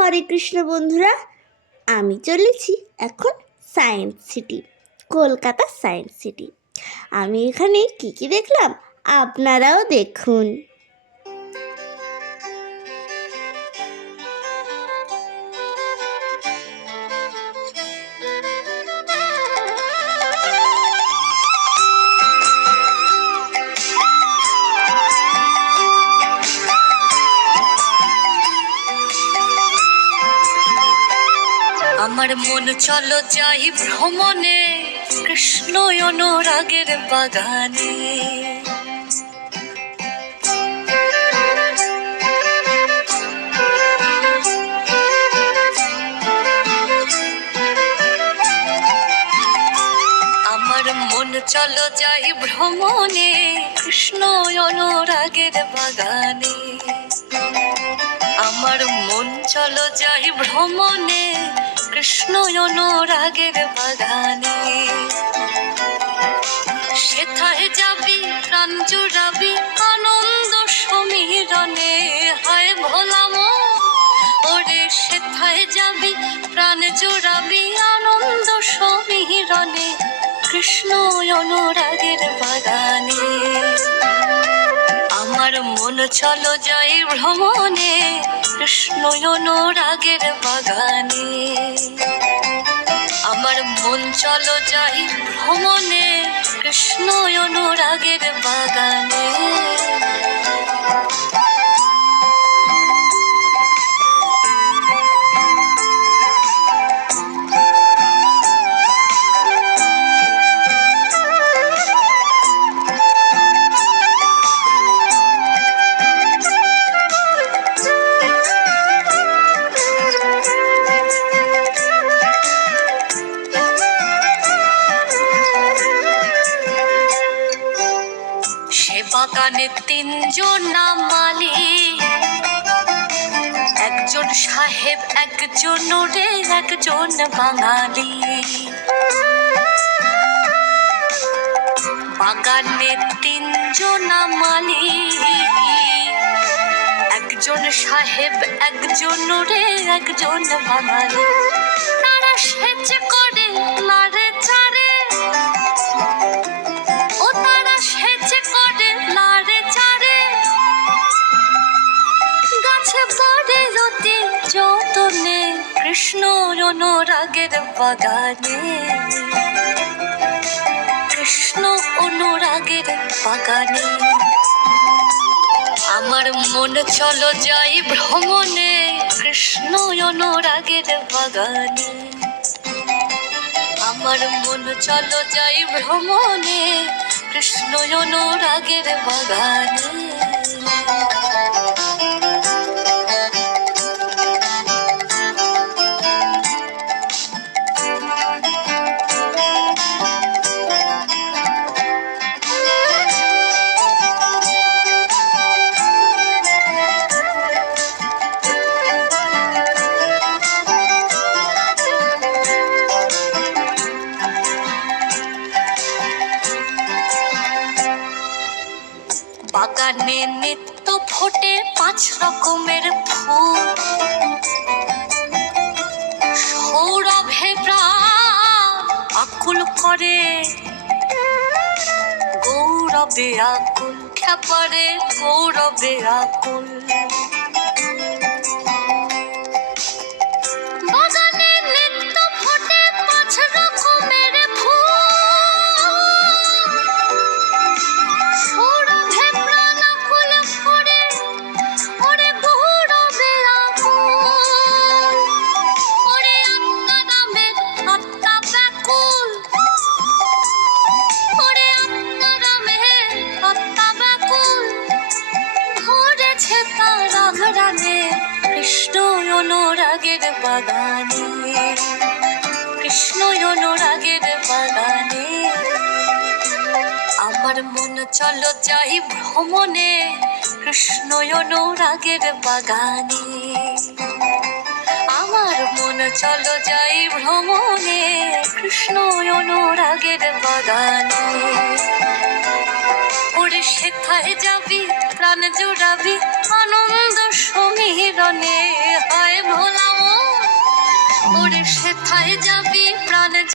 হরে কৃষ্ণ বন্ধুরা, আমি চলেছি এখন science city, Kolkata science city. আমি এখানে কি কি দেখলাম আপনারাও দেখুন। আমার মন চলো যাই ভ্রমণে, কৃষ্ণ অনুরাগের বাগানে। আমার মন চলো যাই ভ্রমণে, কৃষ্ণ অনুরাগের বাগানে। আমার মন চলো যাই ভ্রমণে, কৃষ্ণ অনুরাগের বাগানে। সেথায় যাবি প্রাণ জুড়াবি আনন্দ সমীরণে। হায় ভোলাম ওরে, সেথায় যাবি প্রাণ জুড়াবি আনন্দ সমীরণে, কৃষ্ণ অনুরাগের বাগানে। আমার মন চলো যাই ভ্রমণে, কৃষ্ণ অনুরাগের বাগানে। আমার মন চলো যাই ভ্রমণে, কৃষ্ণ অনুরাগের বাগানে। বাগানে তিনজন মালিক, একজন সাহেব, একজন রে, একজন বাঙালি। বাগানে তিনজন মালিক, একজন সাহেব, একজন রে, একজন বাঙালি। তারা সেচ করে নারে চারে, ও তারা সেচ করে নারে চারে। গাছে বাড়ে অতি যতনে, কৃষ্ণ অনুরাগের বাগানে। কৃষ্ণ অনুরাগের বাগানে। আমার মন চলো যাই ভ্রমণে, কৃষ্ণ অনুরাগের বাগানে। আমার মন চলো যাই ভ্রমণে, কৃষ্ণ অনুরাগের বাগানে। বাগানে নিত্য ফোটে 5 রকমের ফুল, সৌরভে প্রাণ আকুল করে, গৌরবে আকুল খ্যাপারে, গৌরবে আকুল। বাগানে নিত্য ফোটে 5 রকমের ফুল, সৌরভে প্রাণ আকুল করে, ওরে গৌরবে আকুল। ওরে আত্মা নামে আত্মা ব্যাকুল, ওরে আত্মা নামে আত্মা ব্যাকুল। ধরেছে তার আঘরানে, কৃষ্ণ অনুরাগের বাগানে। কৃষ্ণ অনুরাগের বাগানে। আমার মন চলো যাই ভ্রমণে, কৃষ্ণ অনুরাগের বাগানে। আমার মন চলো যাই ভ্রমণে, কৃষ্ণ অনুরাগের বাগানে। ওরে সেথায় যাবি প্রাণ জুড়াবি আনন্দ সমীরণে। হায় ভোলা ওরে সেথায় যাবি প্রাণ